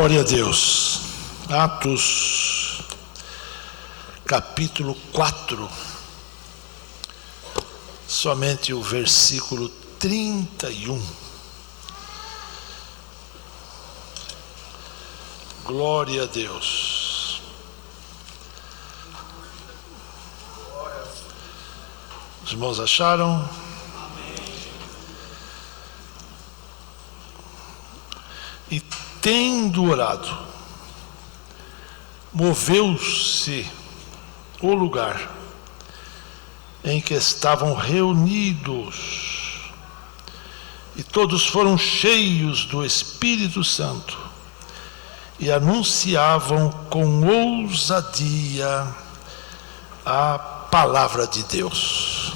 Glória a Deus. Atos, capítulo 4, somente o versículo 31. Glória a Deus. Os irmãos acharam? E tendo orado, moveu-se o lugar em que estavam reunidos, e todos foram cheios do Espírito Santo e anunciavam com ousadia a palavra de Deus.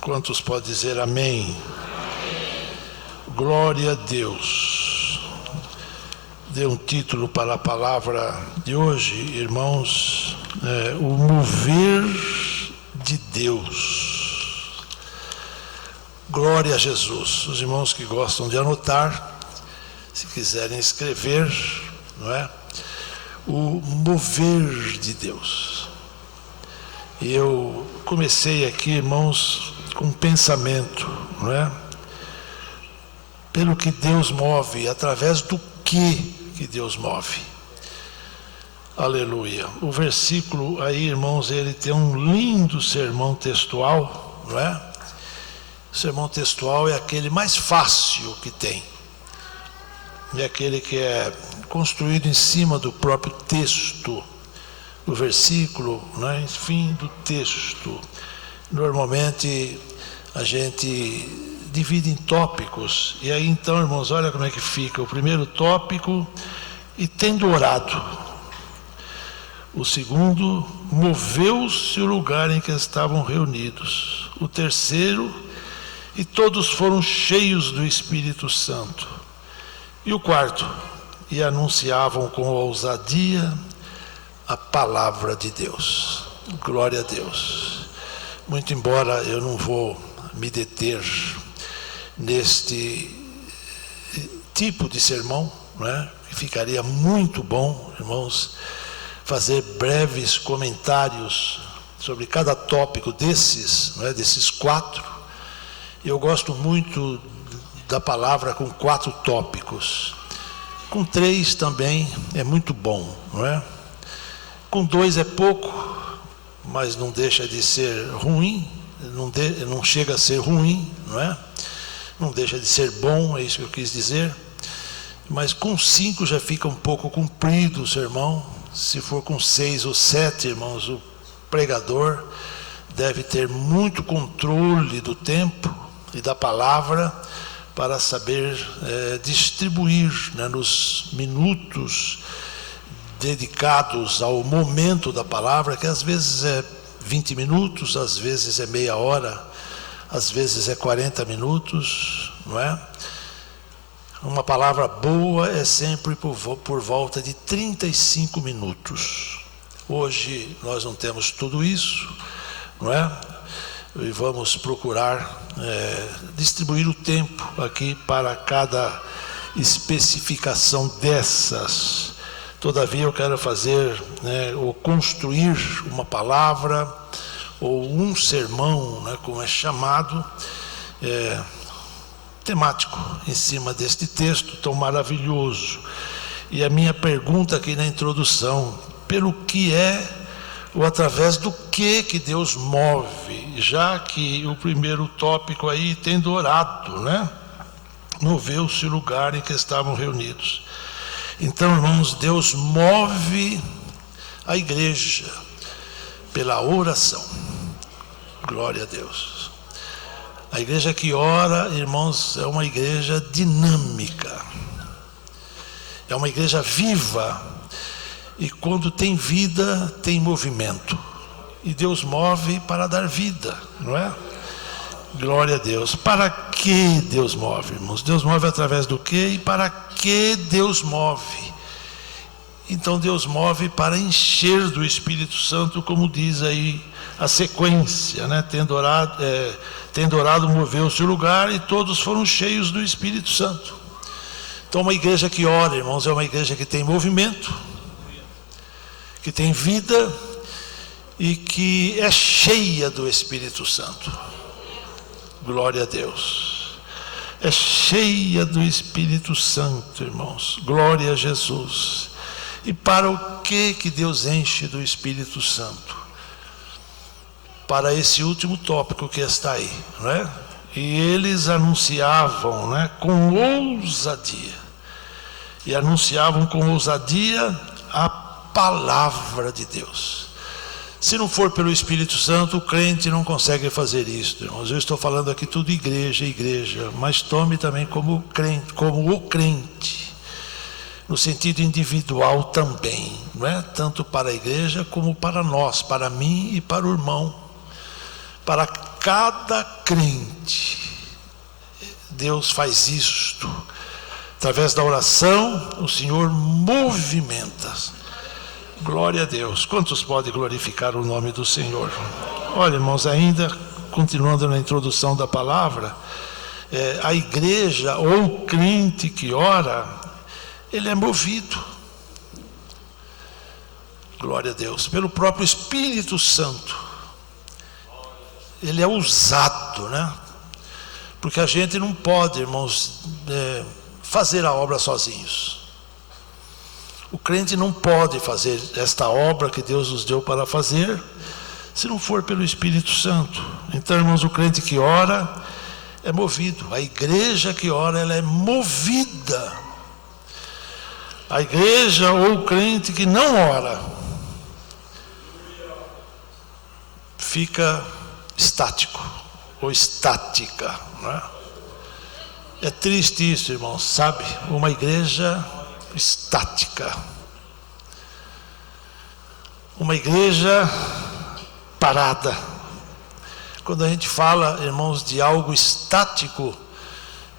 Quantos podem dizer amém? Glória a Deus. Dê um título para a palavra de hoje, irmãos, o mover de Deus. Glória a Jesus. Os irmãos que gostam de anotar, se quiserem escrever, não é? O mover de Deus. E eu comecei aqui, irmãos, com um pensamento, não é? Pelo que Deus move, através do que Deus move. Aleluia. O versículo aí, irmãos, ele tem um lindo sermão textual, não é? O sermão textual é aquele mais fácil que tem. É aquele que é construído em cima do próprio texto, do versículo, né? Enfim, do texto. Normalmente a gente divide em tópicos, e aí então, irmãos, olha como é que fica. O primeiro tópico, e tendo orado. O segundo, moveu-se o lugar em que estavam reunidos. O terceiro, e todos foram cheios do Espírito Santo. E o quarto, e anunciavam com ousadia a palavra de Deus. Glória a Deus. Muito embora eu não vou me deter neste tipo de sermão, não é? Ficaria muito bom, irmãos, fazer breves comentários sobre cada tópico desses, não é? Desses quatro. Eu gosto muito da palavra com 4 tópicos. Com 3 também é muito bom, não é? Com 2 é pouco, mas não deixa de ser ruim, não chega a ser ruim, não é? Não deixa de ser bom, é isso que eu quis dizer. Mas com 5 já fica um pouco comprido o sermão. Se for com 6 ou 7, irmãos, o pregador deve ter muito controle do tempo e da palavra para saber distribuir, né, nos minutos dedicados ao momento da palavra, que às vezes é 20 minutos, às vezes é meia hora, às vezes é 40 minutos, não é? Uma palavra boa é sempre por volta de 35 minutos. Hoje nós não temos tudo isso, não é? E vamos procurar distribuir o tempo aqui para cada especificação dessas. Todavia eu quero fazer, ou construir uma palavra, ou um sermão, né, como é chamado, temático, em cima deste texto tão maravilhoso. E a minha pergunta aqui na introdução, pelo que ou através do que Deus move, já que o primeiro tópico aí, tendo orado, né? Moveu-se o lugar em que estavam reunidos. Então, irmãos, Deus move a igreja pela oração. Glória a Deus. A igreja que ora, irmãos, é uma igreja dinâmica. É uma igreja viva. E quando tem vida, tem movimento. E Deus move para dar vida, não é? Glória a Deus. Para que Deus move, irmãos? Deus move através do quê? E para que Deus move? Então Deus move para encher do Espírito Santo, como diz aí a sequência, né? Tendo orado, moveu-se o lugar e todos foram cheios do Espírito Santo. Então, uma igreja que ora, irmãos, é uma igreja que tem movimento, que tem vida e que é cheia do Espírito Santo. Glória a Deus. É cheia do Espírito Santo, irmãos. Glória a Jesus. E para o que Deus enche do Espírito Santo? Para esse último tópico que está aí, não é? E eles anunciavam, né, com ousadia. E anunciavam com ousadia a palavra de Deus. Se não for pelo Espírito Santo, o crente não consegue fazer isso, irmãos. Eu estou falando aqui tudo igreja, mas tome também como crente, como o crente, no sentido individual também, não é? Tanto para a igreja como para nós, para mim e para o irmão. Para cada crente, Deus faz isto. Através da oração, o Senhor movimenta. Glória a Deus. Quantos podem glorificar o nome do Senhor? Olha, irmãos, ainda continuando na introdução da palavra, a igreja ou o crente que ora, ele é movido. Glória a Deus. Pelo próprio Espírito Santo. Ele é usado, né? Porque a gente não pode, irmãos, fazer a obra sozinhos. O crente não pode fazer esta obra que Deus nos deu para fazer, se não for pelo Espírito Santo. Então, irmãos, o crente que ora é movido. A igreja que ora, ela é movida. A igreja ou o crente que não ora, fica estático ou estática, não é? É triste isso, irmãos, sabe? Uma igreja estática, uma igreja parada. Quando a gente fala, irmãos, de algo estático,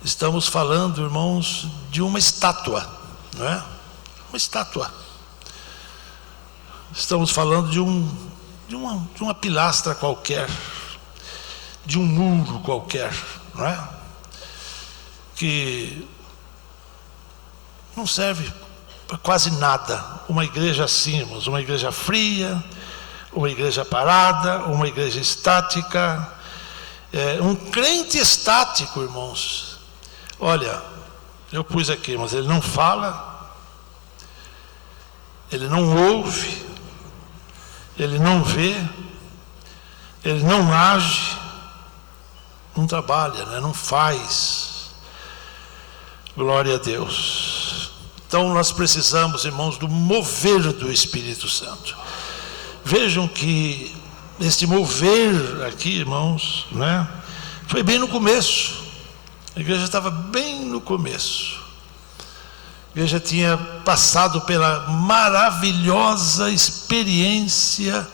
estamos falando, irmãos, de uma estátua, não é? Uma estátua. Estamos falando de uma pilastra qualquer, de um muro qualquer, não é? Que não serve para quase nada. Uma igreja assim, irmãos, uma igreja fria, uma igreja parada, uma igreja estática, um crente estático, irmãos. Olha, eu pus aqui, irmãos, ele não fala, ele não ouve, ele não vê, ele não age, não trabalha, né? Não faz. Glória a Deus. Então nós precisamos, irmãos, do mover do Espírito Santo. Vejam que este mover aqui, irmãos, né, foi bem no começo. A igreja estava bem no começo. A igreja tinha passado pela maravilhosa experiência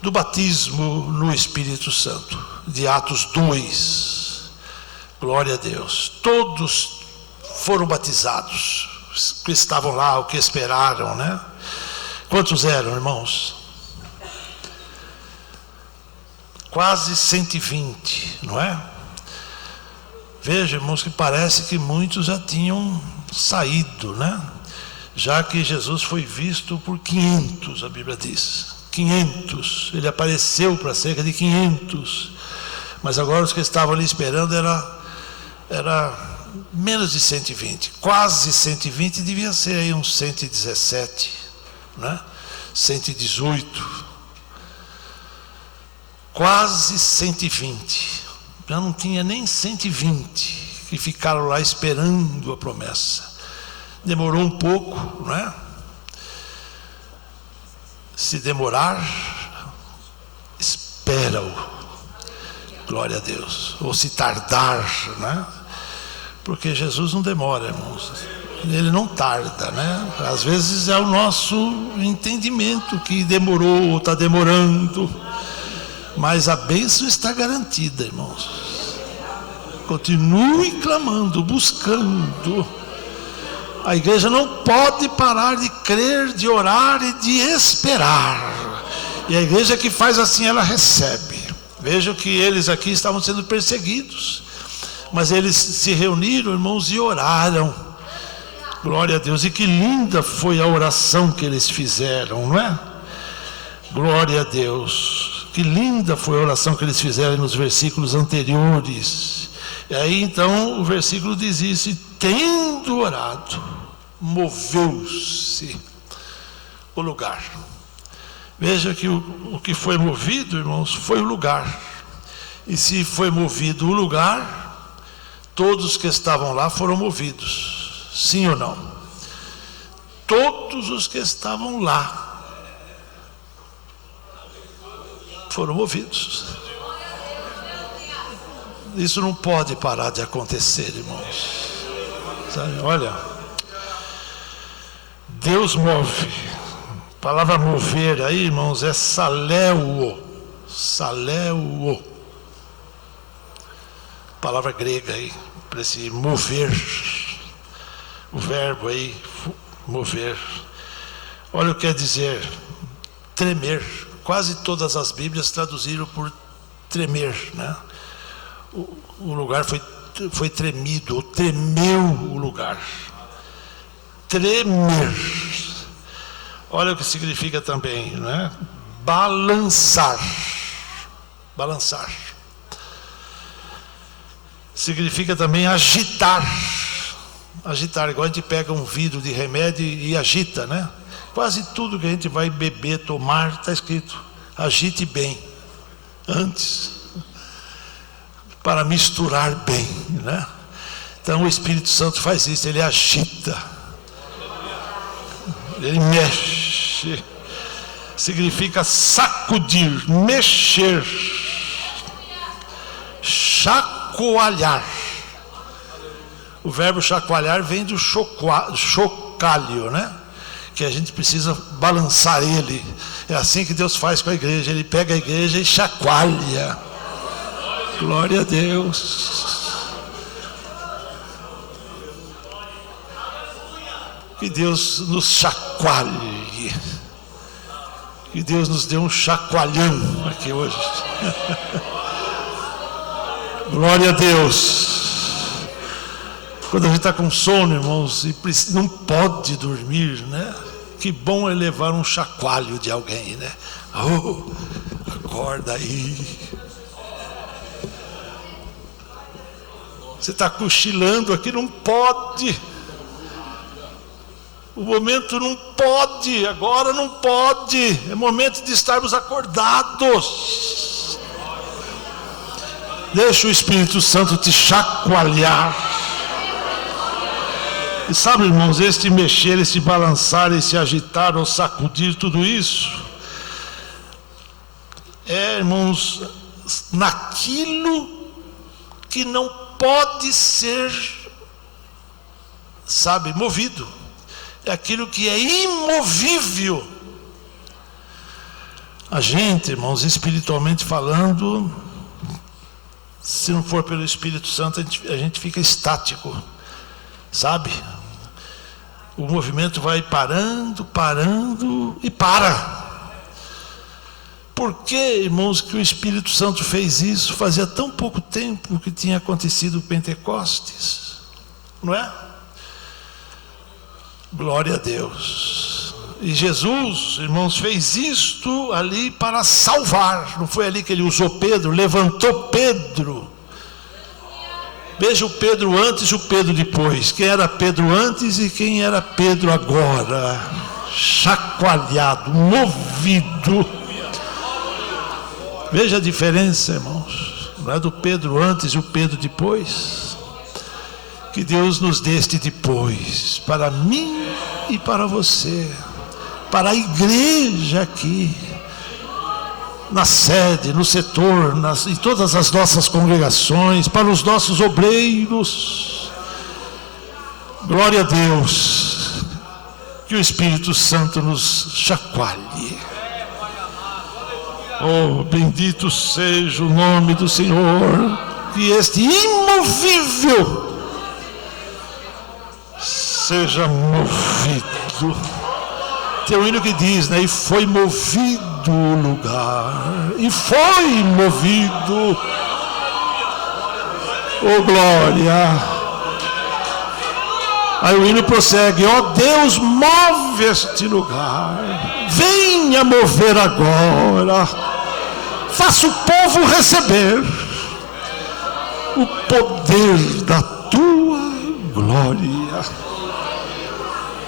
do batismo no Espírito Santo, de Atos 2. Glória a Deus. Todos foram batizados, os que estavam lá, o que esperaram, né? Quantos eram, irmãos? Quase 120, não é? Veja, irmãos, que parece que muitos já tinham saído, né? Já que Jesus foi visto por 500, a Bíblia diz. 500, ele apareceu para cerca de 500. Mas agora os que estavam ali esperando era menos de 120, quase 120, devia ser aí uns 117, né? 118, quase 120, já não tinha nem 120 que ficaram lá esperando a promessa. Demorou um pouco, né? Se demorar, espera-o, glória a Deus, ou se tardar, né? Porque Jesus não demora, irmãos, ele não tarda, né? Às vezes é o nosso entendimento que demorou ou está demorando, mas a bênção está garantida, irmãos. Continue clamando, buscando. A igreja não pode parar de crer, de orar e de esperar. E a igreja que faz assim, ela recebe. Vejam que eles aqui estavam sendo perseguidos, mas eles se reuniram, irmãos, e oraram. Glória a Deus. E que linda foi a oração que eles fizeram, não é? Glória a Deus. Que linda foi a oração que eles fizeram nos versículos anteriores. E aí então o versículo diz isso: e tendo orado, moveu-se o lugar. Veja que o que foi movido, irmãos, foi o lugar. E se foi movido o lugar, todos que estavam lá foram movidos. Sim ou não? Todos os que estavam lá foram movidos. Isso não pode parar de acontecer, irmãos. Sabe? Olha, Deus move. A palavra mover aí, irmãos, é saleo. Saleo. Palavra grega aí, para esse mover. O verbo aí, mover. Olha o que quer dizer tremer. Quase todas as Bíblias traduziram por tremer, né? O lugar foi tremido, ou tremeu o lugar. Tremer. Olha o que significa também, né? Balançar. Balançar. Significa também agitar. Agitar, igual a gente pega um vidro de remédio e agita, né? Quase tudo que a gente vai beber, tomar, está escrito: agite bem, antes, para misturar bem, né? Então o Espírito Santo faz isso, ele agita, ele mexe, significa sacudir, mexer, chacoalhar. O verbo chacoalhar vem do chocalho, né? Que a gente precisa balançar ele. É assim que Deus faz com a igreja. Ele pega a igreja e chacoalha. Glória a Deus. Que Deus nos chacoalhe. Que Deus nos dê um chacoalhão aqui hoje. Glória a Deus. Quando a gente está com sono, irmãos, e não pode dormir, né? Que bom é levar um chacoalho de alguém, né? Oh, acorda aí. Você está cochilando aqui, não pode. O momento não pode, agora não pode. É momento de estarmos acordados. Deixa o Espírito Santo te chacoalhar. E sabe, irmãos, este mexer, esse balançar, esse agitar ou sacudir, tudo isso é, irmãos, naquilo que não pode ser, sabe, movido. É aquilo que é imovível. A gente, irmãos, espiritualmente falando, se não for pelo Espírito Santo, a gente fica estático, sabe? O movimento vai parando e para. Por que, irmãos, que o Espírito Santo fez isso? Fazia tão pouco tempo que tinha acontecido o Pentecostes, não é? Glória a Deus. E Jesus, irmãos, fez isto ali para salvar. Não foi ali que ele usou Pedro, levantou Pedro. Veja o Pedro antes e o Pedro depois. Quem era Pedro antes e quem era Pedro agora. Chacoalhado, movido. Veja a diferença, irmãos. Não é do Pedro antes e o Pedro depois. Que Deus nos dê este depois, para mim e para você, para a igreja aqui, na sede, no setor, em todas as nossas congregações, para os nossos obreiros. Glória a Deus, que o Espírito Santo nos chacoalhe. Oh, bendito seja o nome do Senhor, que este imovível seja movido. Tem um hino que diz, né? E foi movido o lugar. E foi movido. Oh, glória. Aí o hino prossegue: ó Deus, move este lugar, venha mover agora, faça o povo receber o poder da tua glória.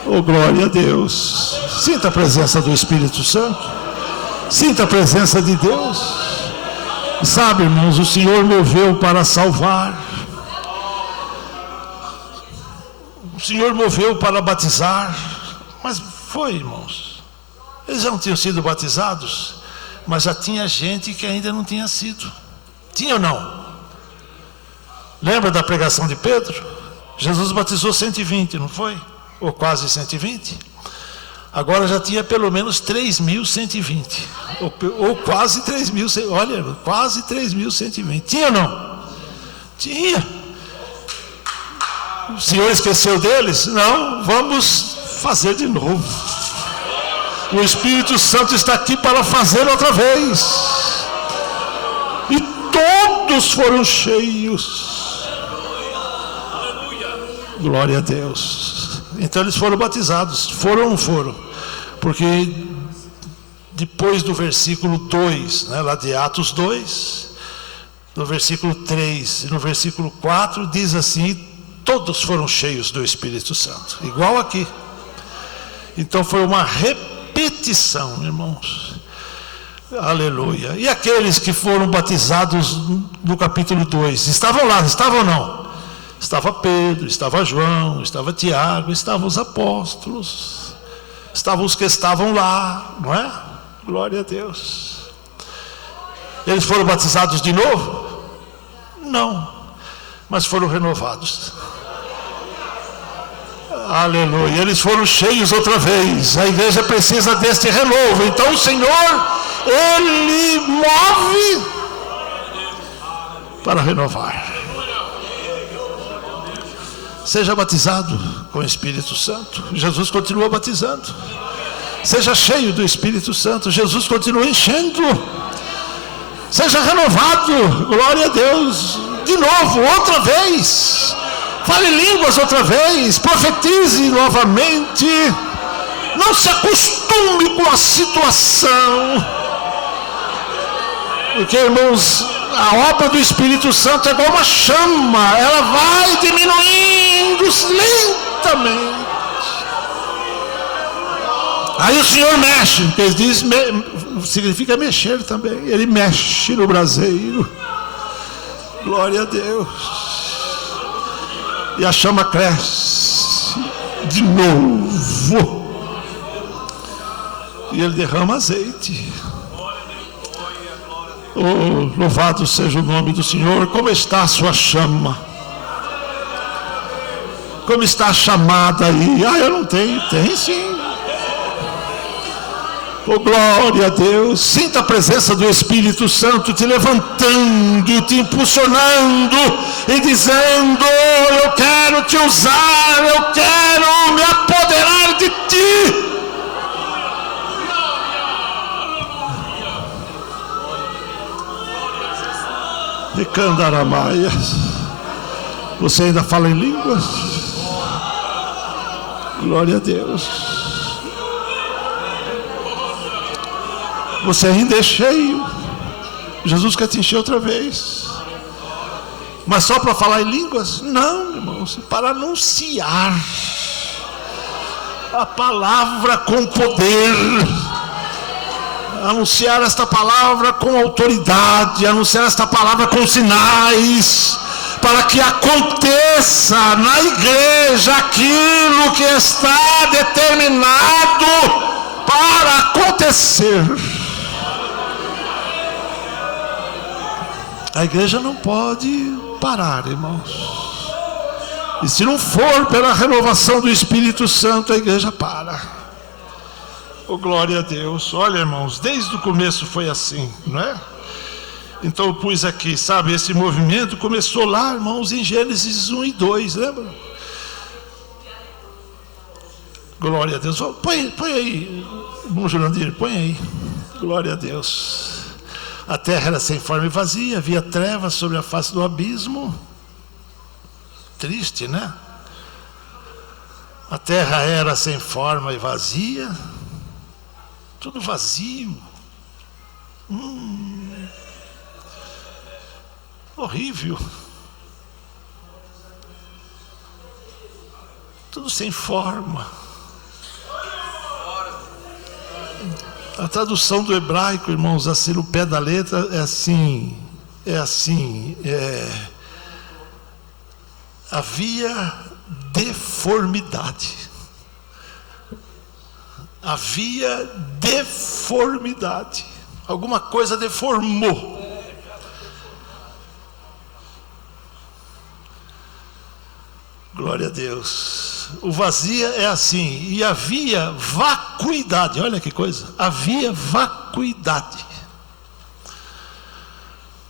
Oh, glória a Deus. Sinta a presença do Espírito Santo, sinta a presença de Deus. Sabe, irmãos, o Senhor moveu para salvar, o Senhor moveu para batizar, mas foi, irmãos, eles já não tinham sido batizados, mas já tinha gente que ainda não tinha sido. Tinha ou não? Lembra da pregação de Pedro? Jesus batizou 120, não foi? Ou quase 120? Agora já tinha pelo menos 3.120, ou quase 3.000, olha, quase 3.120. Tinha ou não? Tinha. O Senhor esqueceu deles? Não, vamos fazer de novo. O Espírito Santo está aqui para fazer outra vez. E todos foram cheios. Glória a Deus. Então eles foram batizados. Foram ou não foram? Porque depois do versículo 2, né, lá de Atos 2, no versículo 3 e no versículo 4, diz assim: todos foram cheios do Espírito Santo, igual aqui. Então foi uma repetição, irmãos. Aleluia. E aqueles que foram batizados no capítulo 2, estavam lá, estavam ou não? Estava Pedro, estava João, estava Tiago, estavam os apóstolos, estavam os que estavam lá, não é? Glória a Deus. Eles foram batizados de novo? Não, mas foram renovados. Aleluia, eles foram cheios outra vez. A igreja precisa deste renovo. Então o Senhor, Ele move para renovar. Seja batizado com o Espírito Santo. Jesus continua batizando. Seja cheio do Espírito Santo. Jesus continua enchendo. Seja renovado. Glória a Deus. De novo, outra vez. Fale línguas outra vez, profetize novamente. Não se acostume com a situação. Porque, irmãos, a obra do Espírito Santo é igual uma chama. Ela vai diminuindo lentamente. Aí o Senhor mexe, porque ele diz, significa mexer também. Ele mexe no braseiro. Glória a Deus. E a chama cresce de novo. E ele derrama azeite. Oh, louvado seja o nome do Senhor. Como está a sua chama? Como está a chamada aí? Ah, eu não tenho. Tem sim. Oh, glória a Deus. Sinta a presença do Espírito Santo te levantando, te impulsionando e dizendo: eu quero te usar, eu quero me apoderar de ti. E Candaramaia, você ainda fala em línguas? Glória a Deus. Você ainda é cheio. Jesus quer te encher outra vez. Mas só para falar em línguas? Não, irmãos, para anunciar a palavra com poder. Anunciar esta palavra com autoridade. Anunciar esta palavra com sinais. Para que aconteça na igreja aquilo que está determinado para acontecer. A igreja não pode parar, irmãos. E se não for pela renovação do Espírito Santo, a igreja para. Oh, glória a Deus. Olha, irmãos, desde o começo foi assim, não é? Então eu pus aqui, sabe, esse movimento começou lá, irmãos, em Gênesis 1 e 2, lembra? Glória a Deus. Põe aí, irmão Jurandir, põe aí. Glória a Deus. A terra era sem forma e vazia, havia trevas sobre a face do abismo. Triste, né? A terra era sem forma e vazia, tudo vazio. Horrível. Tudo sem forma. A tradução do hebraico, irmãos, assim no pé da letra, havia deformidade. Havia deformidade. Alguma coisa deformou. Glória a Deus. O vazio é assim. E havia vacuidade. Olha que coisa. Havia vacuidade.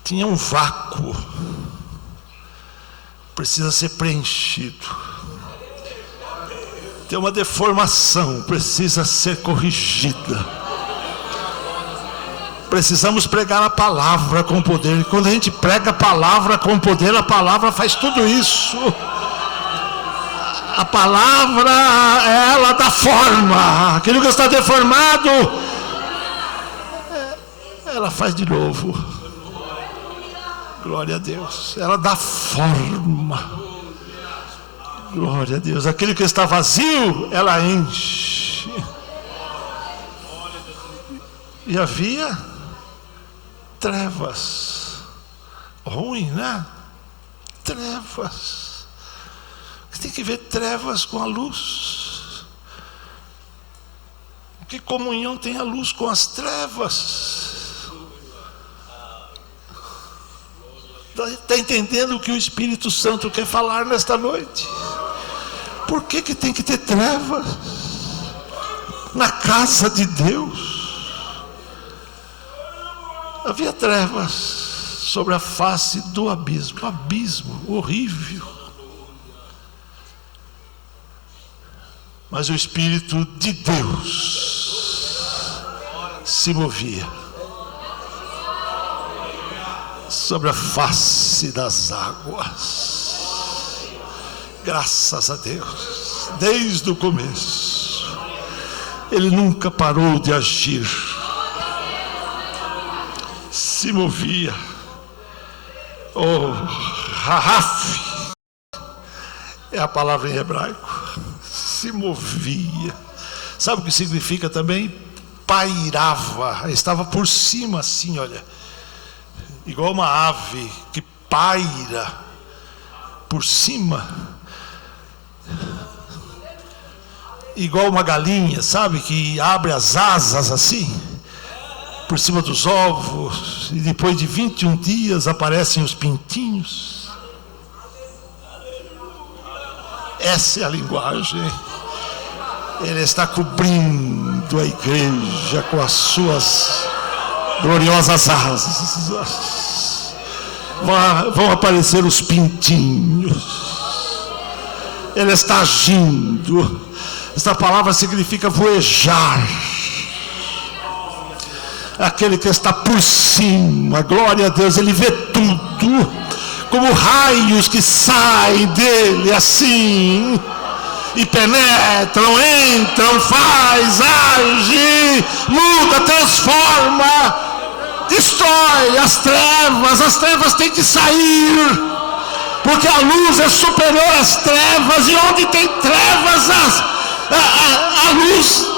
Tinha um vácuo. Precisa ser preenchido. Tem uma deformação. Precisa ser corrigida. Precisamos pregar a palavra com poder. E quando a gente prega a palavra com poder, a palavra faz tudo isso. A palavra, ela dá forma. Aquilo que está deformado, ela faz de novo. Glória a Deus. Ela dá forma. Glória a Deus. Aquilo que está vazio, ela enche. E havia trevas. Ruim, né? Trevas. Você tem que ver trevas com a luz. Que comunhão tem a luz com as trevas? Está entendendo o que o Espírito Santo quer falar nesta noite? Por que tem que ter trevas na casa de Deus? Havia trevas sobre a face do abismo. Abismo horrível. Mas o Espírito de Deus se movia sobre a face das águas. Graças a Deus, desde o começo, Ele nunca parou de agir. Se movia. Oh, Rahaf é a palavra em hebraico. Se movia. Sabe o que significa também? Pairava. Estava por cima assim, olha. Igual uma ave que paira por cima. Igual uma galinha, sabe? Que abre as asas assim, por cima dos ovos. E depois de 21 dias aparecem os pintinhos. Essa é a linguagem. Ele está cobrindo a igreja com as suas gloriosas asas. Vão aparecer os pintinhos. Ele está agindo. Esta palavra significa voejar. Aquele que está por cima, glória a Deus, ele vê tudo, como raios que saem dele assim, e penetram, entram, faz, age, muda, transforma, destrói as trevas têm que sair, porque a luz é superior às trevas, e onde tem trevas, a luz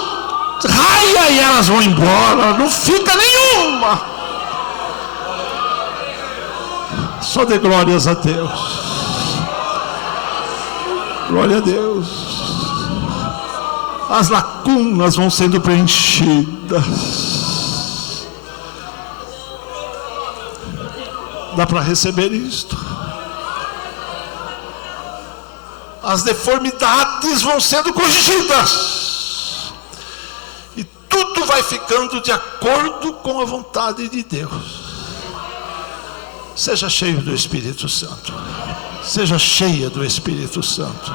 raia e elas vão embora, não fica nenhuma. Só dê glórias a Deus. Glória a Deus. As lacunas vão sendo preenchidas. Dá para receber isto? As deformidades vão sendo corrigidas. E tudo vai ficando de acordo com a vontade de Deus. Seja cheio do Espírito Santo. Seja cheia do Espírito Santo.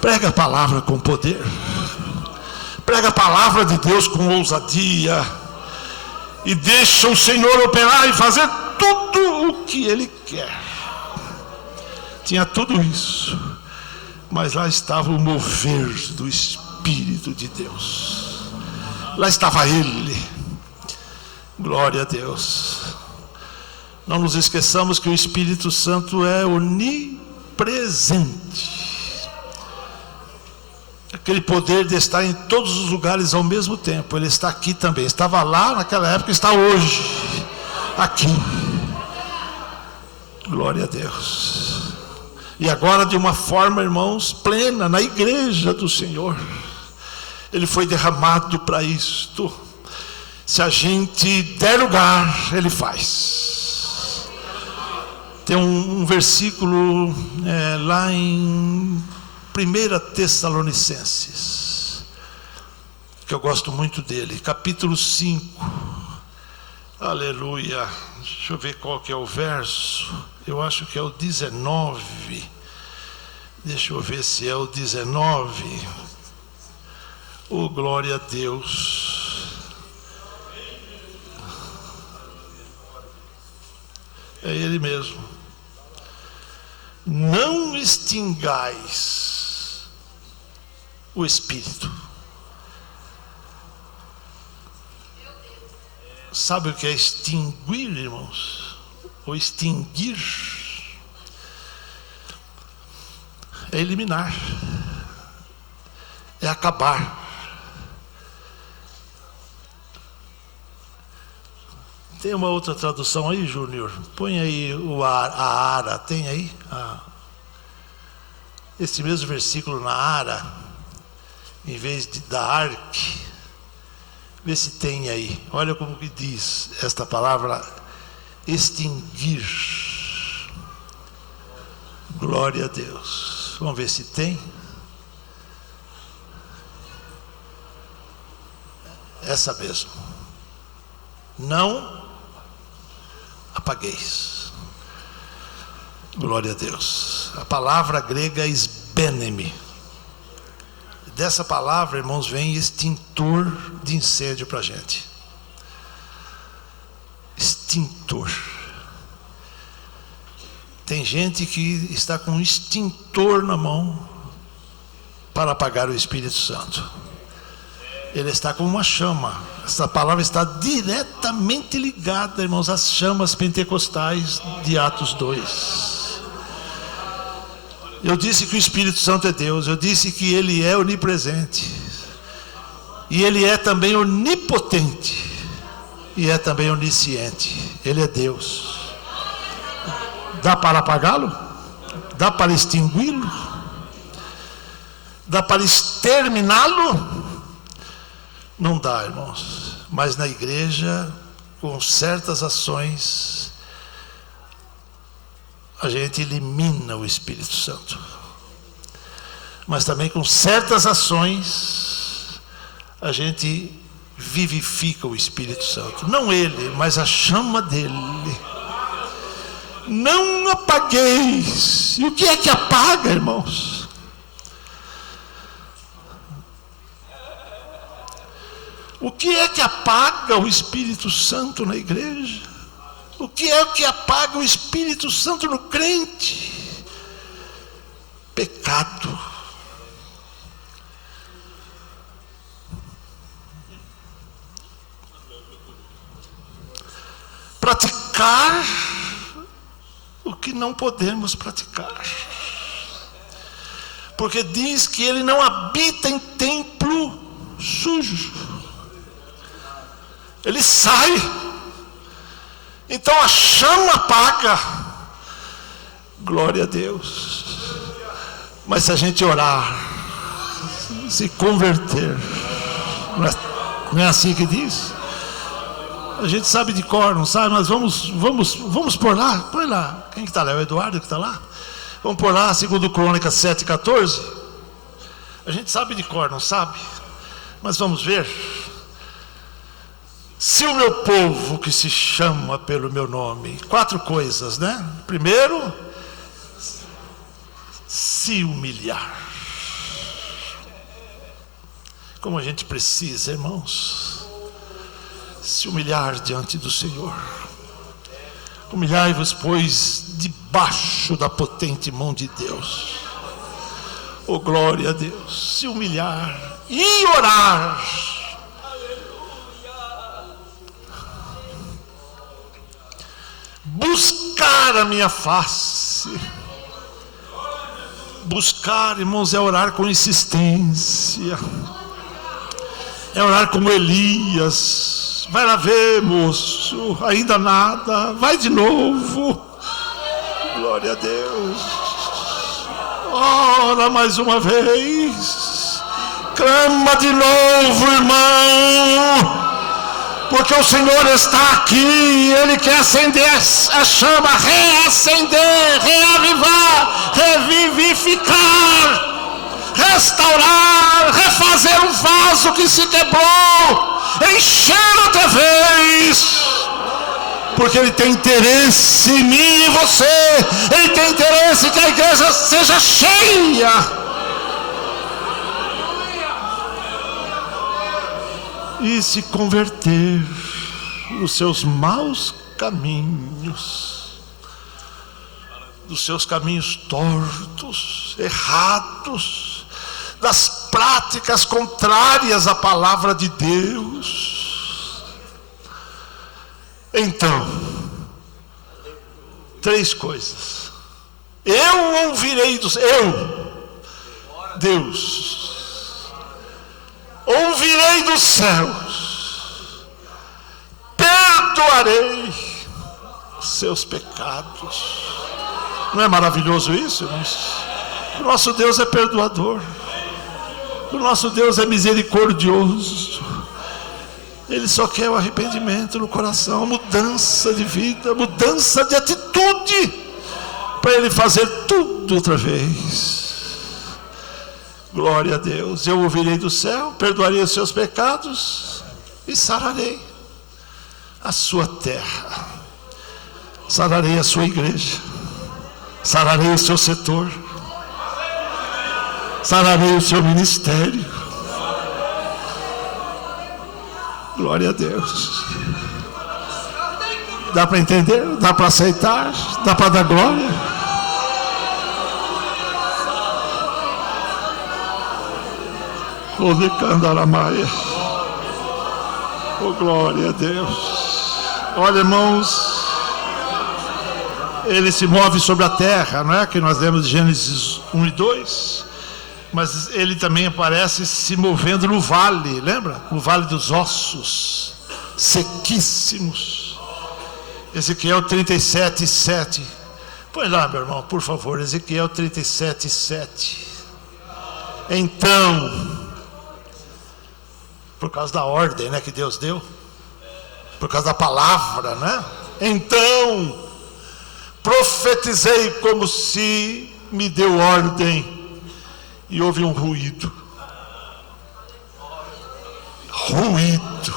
Prega a palavra com poder. Prega a palavra de Deus com ousadia. E deixa o Senhor operar e fazer tudo o que Ele quer. Tinha tudo isso. mas lá estava o mover do Espírito de Deus. Lá estava Ele. Glória a Deus. Não nos esqueçamos que o Espírito Santo é onipresente. Aquele poder de estar em todos os lugares ao mesmo tempo. Ele está aqui também. Estava lá naquela época, está hoje aqui. Glória a Deus. E agora, de uma forma, irmãos, plena, na igreja do Senhor. Ele foi derramado para isto. Se a gente der lugar, Ele faz. Tem um versículo lá em 1 Tessalonicenses, que eu gosto muito dele, capítulo 5. Aleluia. Deixa eu ver qual que é o verso. Eu acho que é o 19. Deixa eu ver se é o 19. Oh, glória a Deus. É ele mesmo. Não extingais o Espírito. Sabe o que é extinguir, irmãos? Ou extinguir? É eliminar. É acabar. Tem uma outra tradução aí, Júnior? Põe aí a ara, tem aí? Esse mesmo versículo na ara, em vez da arque. Vê se tem aí. Olha como que diz esta palavra, extinguir. Glória a Deus. Vamos ver se tem. Essa mesmo. Não apagueis. Glória a Deus. A palavra grega é esbeneme. Dessa palavra, irmãos, vem extintor de incêndio para a gente. Extintor. Tem gente que está com um extintor na mão para apagar o Espírito Santo. Ele está com uma chama. Essa palavra está diretamente ligada, irmãos, às chamas pentecostais de Atos 2. Eu disse que o Espírito Santo é Deus. Eu disse que Ele é onipresente. E Ele é também onipotente. E é também onisciente. Ele é Deus. Dá para apagá-lo? Dá para extingui-lo? Dá para exterminá-lo? Não dá, irmãos. Mas na igreja, com certas ações, a gente elimina o Espírito Santo. Mas também com certas ações, a gente vivifica o Espírito Santo. Não ele, mas a chama dele. Não apagueis. E o que é que apaga, irmãos? O que é que apaga o Espírito Santo na igreja? O que é que apaga o Espírito Santo no crente? Pecado. Praticar o que não podemos praticar. Porque diz que ele não habita em templo sujo. Ele sai. Então a chama apaga. Glória a Deus. Mas se a gente orar, se converter, não é assim que diz? A gente sabe de cor, não sabe? Mas vamos pôr lá. Põe lá. Quem que está lá? É o Eduardo que está lá? Vamos pôr lá, segundo Crônicas 7:14. A gente sabe de cor, não sabe? Mas vamos ver. Se o meu povo que se chama pelo meu nome, 4 coisas, né? Primeiro, se humilhar. Como a gente precisa, irmãos, se humilhar diante do Senhor. Humilhai-vos, pois, debaixo da potente mão de Deus. Oh, glória a Deus. Se humilhar e orar. Buscar a minha face. Buscar, irmãos, é orar com insistência. É orar como Elias. Vai lá ver, moço. Ainda nada. Vai de novo. Glória a Deus. Ora mais uma vez. Clama de novo, irmão. Porque o Senhor está aqui. Ele quer acender a chama. Reacender, reavivar, revivificar. Restaurar, refazer um vaso que se quebrou, encher outra vez, porque Ele tem interesse em mim e em você. Ele tem interesse que a igreja seja cheia. E se converter nos seus maus caminhos, dos seus caminhos tortos, errados, das práticas contrárias à palavra de Deus. Então, 3 coisas. Eu ouvirei dos... Deus, ouvirei dos céus, perdoarei os seus pecados. Não é maravilhoso isso, irmãos? O nosso Deus é perdoador. O nosso Deus é misericordioso. Ele só quer o arrependimento no coração, mudança de vida, mudança de atitude, para Ele fazer tudo outra vez. Glória a Deus. Eu ouvirei do céu, perdoarei os seus pecados e sararei a sua terra, sararei a sua igreja, sararei o seu setor, sararei o seu ministério. Glória a Deus. Dá para entender? Dá para aceitar? Dá para dar glória? Oh, glória a Deus. Olha, irmãos, Ele se move sobre a terra, não é? Que nós lemos de Gênesis 1 e 2. Mas Ele também aparece se movendo no vale, lembra? No vale dos ossos, sequíssimos. Ezequiel 37, 7. Põe lá, meu irmão, por favor, Ezequiel 37, 7. Então, por causa da ordem, né, que Deus deu, por causa da palavra, né? Então, profetizei como se me deu ordem. E houve um ruído. Ruído.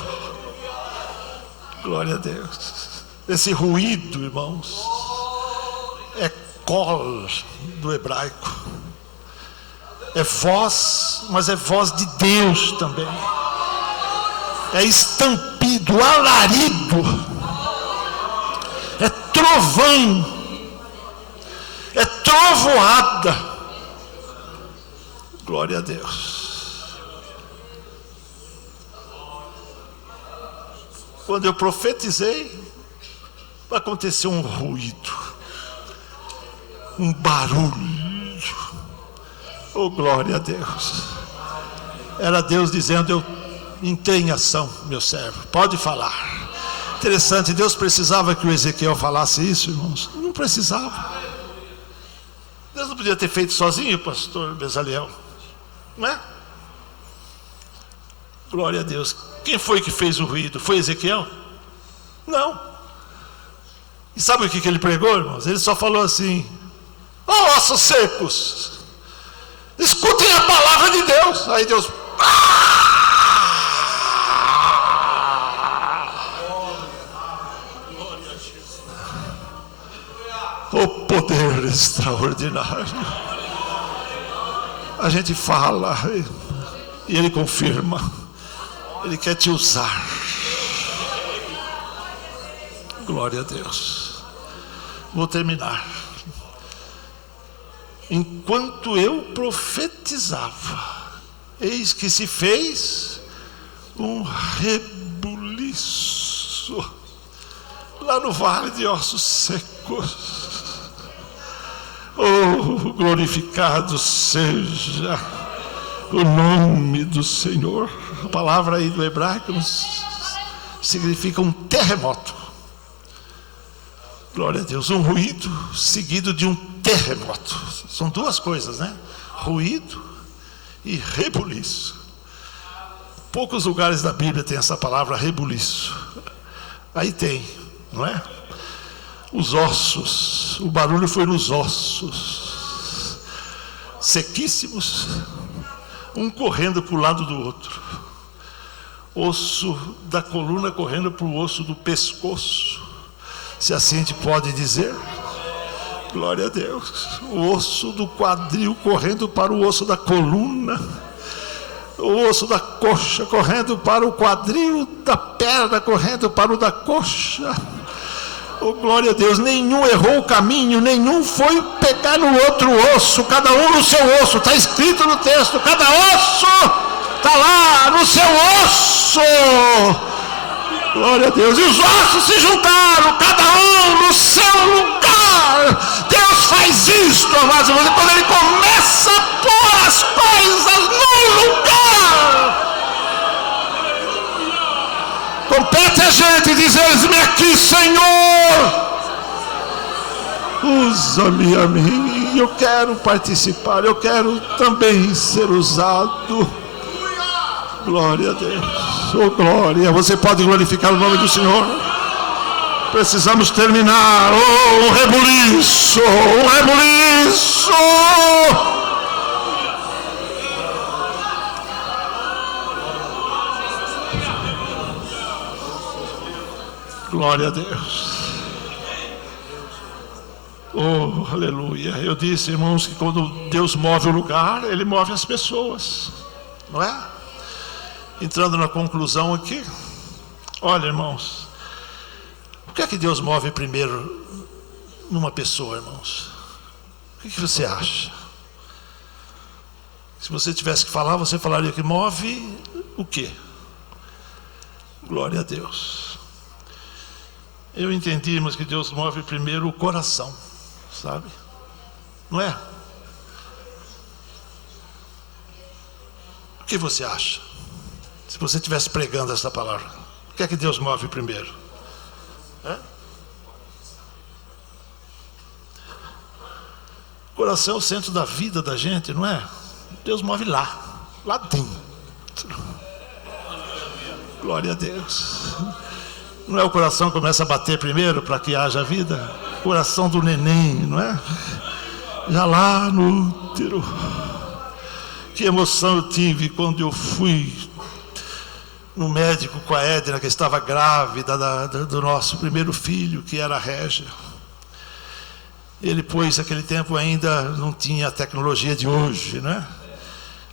Glória a Deus. Esse ruído, irmãos, é col do hebraico. É voz, mas é voz de Deus também. É estampido, alarido. É trovão. É trovoada. Glória a Deus. Quando eu profetizei, aconteceu um ruído, um barulho. Oh, glória a Deus. Era Deus dizendo: eu entrei em ação, meu servo, pode falar. Interessante, Deus precisava que o Ezequiel falasse isso, irmãos? Não precisava. Deus não podia ter feito sozinho, pastor Bezaliel, não é? Glória a Deus. Quem foi que fez o ruído? Foi Ezequiel? Não. E sabe o que ele pregou, irmãos? Ele só falou assim: ó ossos secos, escutem a palavra de Deus. Aí Deus... O poder extraordinário. A gente fala e Ele confirma. Ele quer te usar. Glória a Deus. Vou terminar. enquanto eu profetizava, eis que se fez um rebuliço lá no vale de ossos secos. Oh, glorificado seja o nome do Senhor. A palavra aí do hebraico significa um terremoto. Glória a Deus, um ruído seguido de um terremoto. São duas coisas, né? Ruído e rebuliço. Poucos lugares da Bíblia tem essa palavra rebuliço. Aí tem, não é? Os ossos, o barulho foi nos ossos, sequíssimos, um correndo para o lado do outro. Osso da coluna correndo para o osso do pescoço, se assim a gente pode dizer. Glória a Deus. O osso do quadril correndo para o osso da coluna, o osso da coxa correndo para o quadril, da perna correndo para o da coxa. Oh, glória a Deus, nenhum errou o caminho, nenhum foi pegar no outro osso, cada um no seu osso, está escrito no texto, cada osso está lá no seu osso. Glória a Deus, e os ossos se juntaram, cada um no seu lugar. Deus faz isto, amados irmãos, quando Ele começa a pôr as coisas no lugar. Compete a gente dizer: eis-me aqui, Senhor, usa-me a mim, eu quero participar, eu quero também ser usado. Glória a Deus, oh glória, você pode glorificar o nome do Senhor. Precisamos terminar. Oh, um rebuliço, um rebuliço. Glória a Deus. Oh, aleluia. Eu disse, irmãos, que quando Deus move o lugar, Ele move as pessoas, não é? Entrando na conclusão aqui, olha, irmãos, o que é que Deus move primeiro numa pessoa, irmãos? O que você acha? Se você tivesse que falar, você falaria que move o quê? Glória a Deus. Eu entendi, mas que Deus move primeiro o coração, sabe? Não é? O que você acha? Se você estivesse pregando essa palavra, o que é que Deus move primeiro? O coração é o centro da vida da gente, não é? Deus move lá dentro. Glória a Deus. Não é o coração que começa a bater primeiro para que haja vida? O coração do neném, não é? Já lá no útero. Que emoção eu tive quando eu fui no médico com a Edna, que estava grávida do nosso primeiro filho, que era a Régia. Ele, pois, naquele tempo ainda não tinha a tecnologia de hoje, né?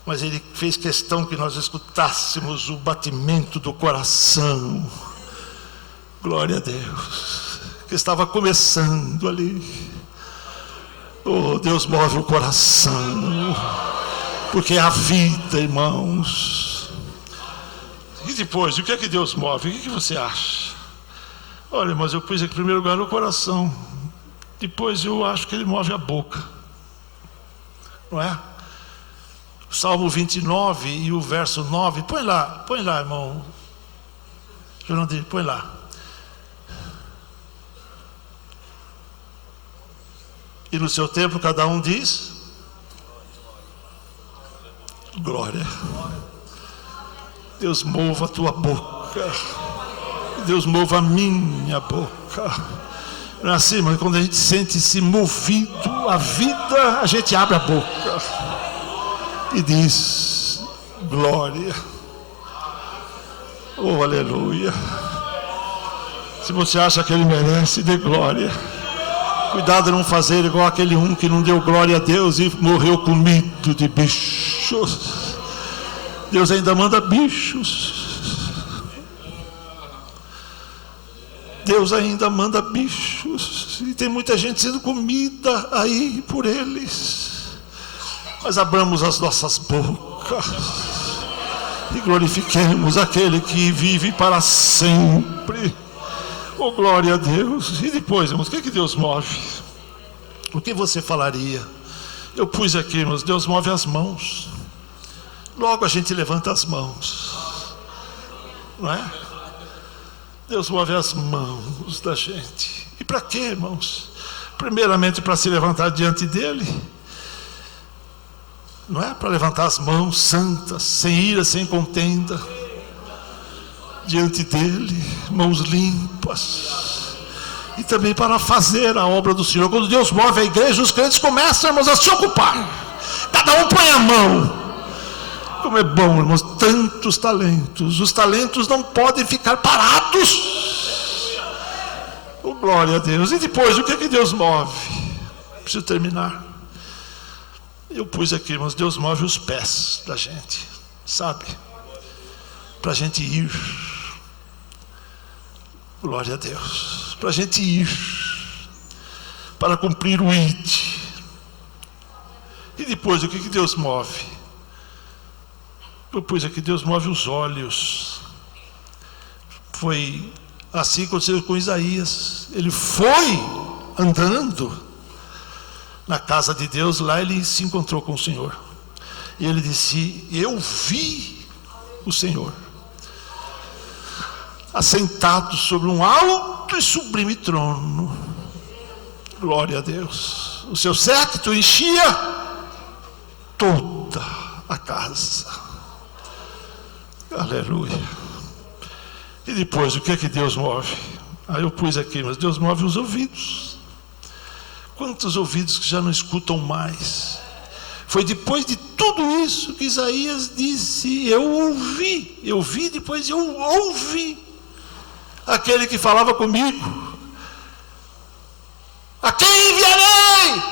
Mas ele fez questão que nós escutássemos o batimento do coração. Glória a Deus, que estava começando ali. Oh, Deus move o coração, porque é a vida, irmãos. E depois, o que é que Deus move? O que você acha? Olha, mas eu pus aqui em primeiro lugar o coração. Depois eu acho que Ele move a boca, não é? O Salmo 29 e o verso 9, põe lá, irmão Jurandir, põe lá. E no seu tempo cada um diz: glória. Deus mova a tua boca, Deus mova a minha boca. Não é assim, mas quando a gente sente-se movido a vida, a gente abre a boca e diz: glória. Oh, aleluia. Se você acha que Ele merece, dê glória. Cuidado de não fazer igual aquele que não deu glória a Deus e morreu comido de bichos. Deus ainda manda bichos. Deus ainda manda bichos. E tem muita gente sendo comida aí por eles. Mas abramos as nossas bocas e glorifiquemos aquele que vive para sempre. Oh, glória a Deus. E depois, irmãos, o que Deus move? O que você falaria? Eu pus aqui, irmãos, Deus move as mãos. Logo a gente levanta as mãos, não é? Deus move as mãos da gente. E para quê, irmãos? Primeiramente para se levantar diante dele, não é? Para levantar as mãos santas, sem ira, sem contenda, diante dele, mãos limpas. E também para fazer a obra do Senhor. Quando Deus move a igreja, os crentes começam, irmãos, a se ocupar. Cada um põe a mão. Como é bom, irmãos, tantos talentos. Os talentos não podem ficar parados. Oh, glória a Deus. E depois, o que Deus move? Preciso terminar. Eu pus aqui, irmãos, Deus move os pés da gente, sabe? Para a gente ir. Glória a Deus. Para a gente ir. Para cumprir o id. E depois, o que Deus move? Eu pus aqui, Deus move os olhos. Foi assim que aconteceu com Isaías. Ele foi andando na casa de Deus, lá ele se encontrou com o Senhor. E ele disse: eu vi o Senhor assentado sobre um alto e sublime trono. Glória a Deus. O seu séquito enchia toda a casa. Aleluia. E depois, o que Deus move? Aí eu pus aqui, mas Deus move os ouvidos. Quantos ouvidos que já não escutam mais? Foi depois de tudo isso que Isaías disse: eu vi, depois eu ouvi aquele que falava comigo. A quem enviarei?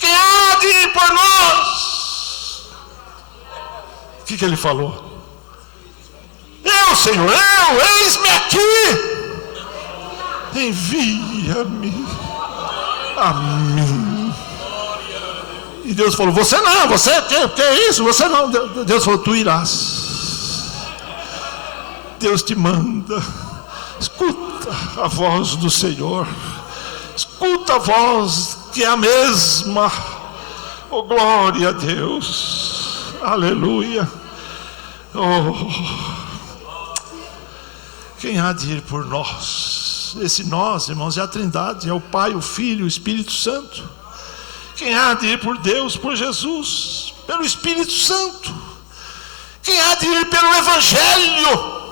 Quem há de ir por nós? O que ele falou? Eu, Senhor, eis-me aqui. Envia-me a mim. E Deus falou: você não, você que é isso? Você não. Deus falou: tu irás. Deus te manda. Escuta a voz do Senhor. Escuta a voz que é a mesma. Oh, glória a Deus. Aleluia. Oh, quem há de ir por nós? Esse nós, irmãos, é a Trindade, é o Pai, o Filho, o Espírito Santo. Quem há de ir por Deus, por Jesus, pelo Espírito Santo? Quem há de ir pelo Evangelho?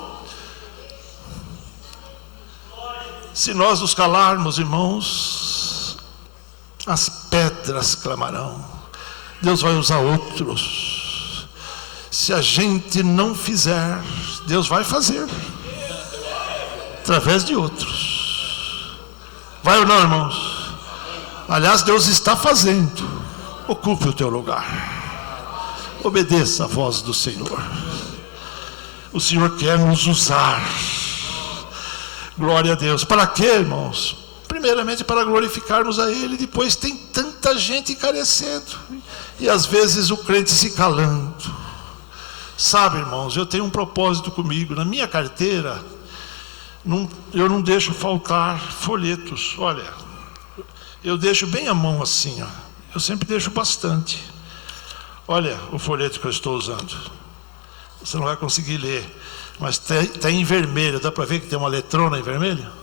Se nós nos calarmos, irmãos, as pedras clamarão. Deus vai usar outros. Se a gente não fizer, Deus vai fazer através de outros. Vai ou não, irmãos? Aliás, Deus está fazendo. Ocupe o teu lugar. Obedeça a voz do Senhor. O Senhor quer nos usar. Glória a Deus. Para quê, irmãos? Primeiramente para glorificarmos a Ele. Depois tem tanta gente carecendo. E às vezes o crente se calando. Sabe, irmãos, eu tenho um propósito comigo. Na minha carteira, eu não deixo faltar folhetos. Olha, eu deixo bem à mão assim, ó. Eu sempre deixo bastante. Olha o folheto que eu estou usando. Você não vai conseguir ler, mas tem em vermelho. Dá para ver que tem uma letrona em vermelho?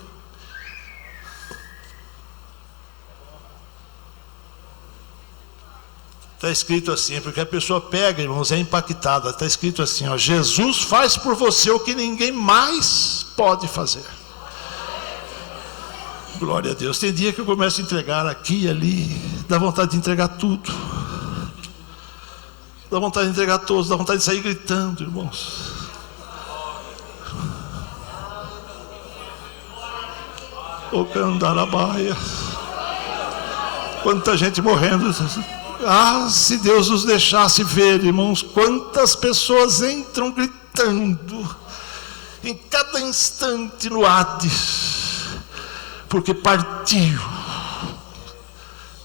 Está escrito assim, porque a pessoa pega, irmãos, é impactada. Está escrito assim, ó: Jesus faz por você o que ninguém mais pode fazer. Glória a Deus. Tem dia que eu começo a entregar aqui e ali, dá vontade de entregar tudo. Dá vontade de entregar todos, dá vontade de sair gritando, irmãos. O Candarabaia. Quanta gente morrendo. Ah, se Deus nos deixasse ver, irmãos, quantas pessoas entram gritando em cada instante no Hades, porque partiu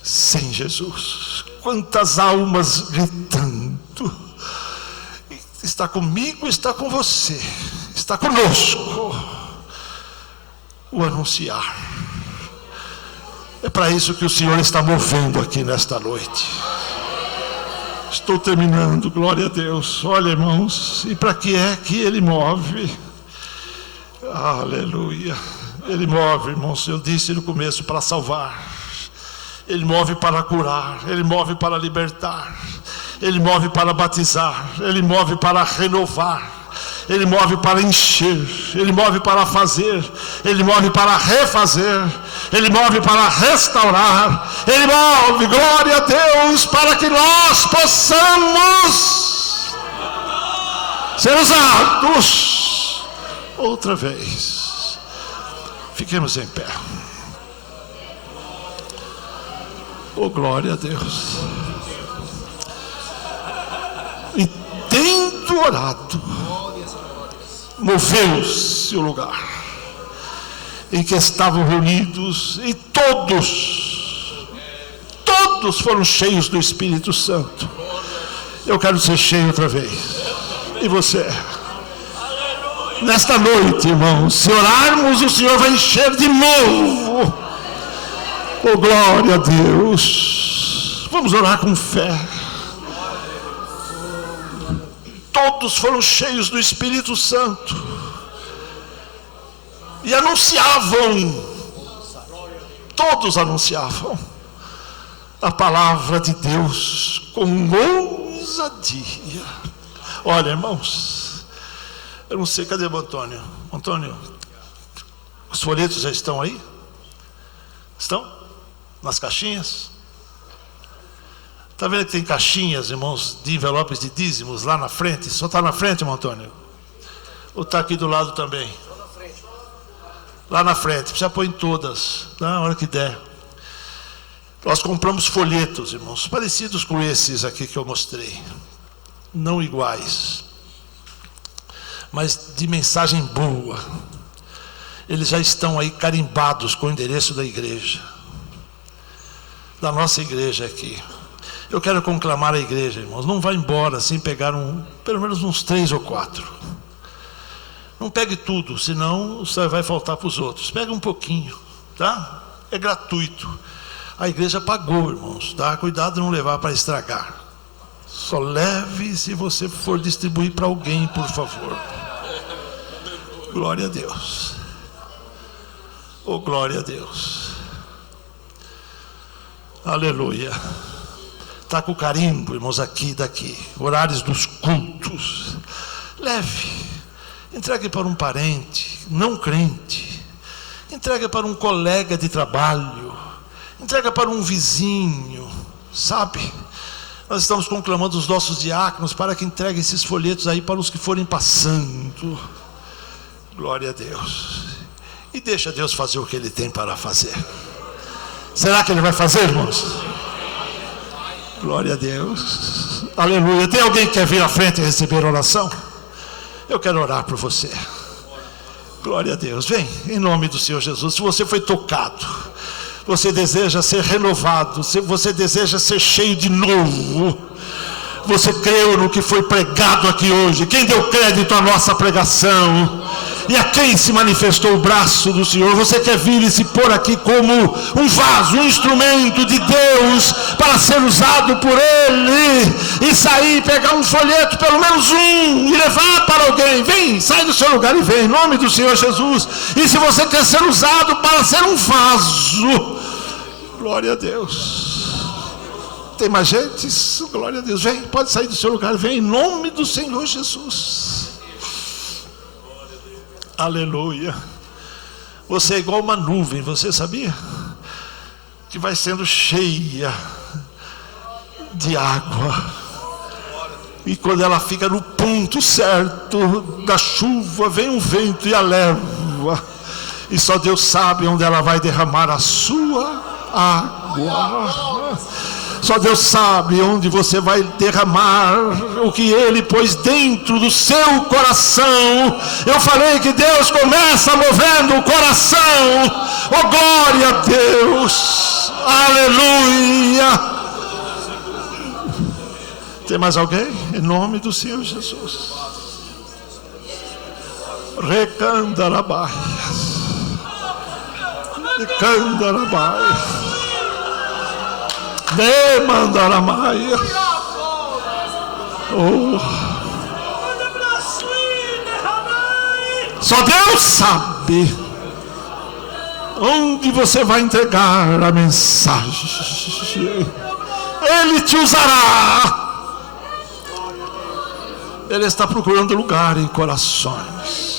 sem Jesus. quantas almas gritando. Está comigo, está com você, está conosco. O anunciar. É para isso que o Senhor está movendo aqui nesta noite. Estou terminando, glória a Deus. Olha, irmãos, e para que é que Ele move? Aleluia. Ele move, irmãos, eu disse no começo, para salvar. Ele move para curar, Ele move para libertar, Ele move para batizar, Ele move para renovar, Ele move para encher, Ele move para fazer, Ele move para refazer, Ele move para restaurar, Ele move, glória a Deus, para que nós possamos ser usados outra vez. Fiquemos em pé. Oh, glória a Deus. E tendo orado, moveu-se o lugar em que estavam reunidos, e todos foram cheios do Espírito Santo. Eu quero ser cheio outra vez. E você? Nesta noite, irmãos, se orarmos, o Senhor vai encher de novo. Oh, glória a Deus. Vamos orar com fé. Todos foram cheios do Espírito Santo e anunciavam, todos anunciavam a palavra de Deus com ousadia. Olha, irmãos, eu não sei, cadê o Antônio? Antônio, os folhetos já estão aí? Estão? Nas caixinhas? Está vendo que tem caixinhas, irmãos, de envelopes de dízimos lá na frente? Só está na frente, irmão Antônio? Ou está aqui do lado também? Lá na frente, precisa pôr em todas, na hora que der. Nós compramos folhetos, irmãos, parecidos com esses aqui que eu mostrei. Não iguais, mas de mensagem boa. Eles já estão aí carimbados com o endereço da igreja, da nossa igreja aqui. Eu quero conclamar a igreja, irmãos, não vá embora sem pegar pelo menos uns 3 ou 4. Não pegue tudo, senão você vai faltar para os outros. Pega um pouquinho, tá? É gratuito. A igreja pagou, irmãos, tá? Cuidado de não levar para estragar. Só leve se você for distribuir para alguém, por favor. Glória a Deus. Oh, glória a Deus. Aleluia. Está com o carimbo, irmãos, aqui e daqui. Horários dos cultos. Leve. Entregue para um parente, não crente. Entregue para um colega de trabalho. Entrega para um vizinho. Sabe? Nós estamos conclamando os nossos diáconos para que entreguem esses folhetos aí para os que forem passando. Glória a Deus. E deixa Deus fazer o que Ele tem para fazer. Será que Ele vai fazer, irmãos? Glória a Deus. Aleluia. Tem alguém que quer vir à frente e receber oração? Eu quero orar por você. Glória a Deus. Vem, em nome do Senhor Jesus. Se você foi tocado, você deseja ser renovado, se você deseja ser cheio de novo, você creu no que foi pregado aqui hoje. Quem deu crédito à nossa pregação? E a quem se manifestou o braço do Senhor? Você quer vir e se pôr aqui como um vaso, um instrumento de Deus para ser usado por Ele, e sair, pegar um folheto, pelo menos um, e levar para alguém? Vem, sai do seu lugar e vem, em nome do Senhor Jesus. E se você quer ser usado para ser um vaso, glória a Deus. Tem mais gente? Glória a Deus. Vem, pode sair do seu lugar, vem, em nome do Senhor Jesus. Aleluia. Você é igual uma nuvem, você sabia? Que vai sendo cheia de água, e quando ela fica no ponto certo da chuva, vem um vento e a leva, e só Deus sabe onde ela vai derramar a sua água. Só Deus sabe onde você vai derramar o que Ele pôs dentro do seu coração. Eu falei que Deus começa movendo o coração. Oh, glória a Deus. Aleluia. Tem mais alguém? Em nome do Senhor Jesus. Recandarabai. Recandarabai. Demandaramai. Oh. Só Deus sabe onde você vai entregar a mensagem. Ele te usará. Ele está procurando lugar em corações.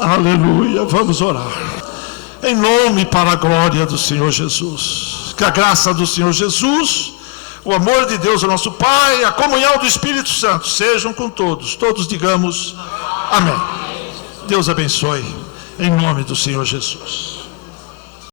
Aleluia. Vamos orar. Em nome para a glória do Senhor Jesus. Que a graça do Senhor Jesus, o amor de Deus, o nosso Pai, a comunhão do Espírito Santo, sejam com todos. Todos digamos amém. Deus abençoe, em nome do Senhor Jesus.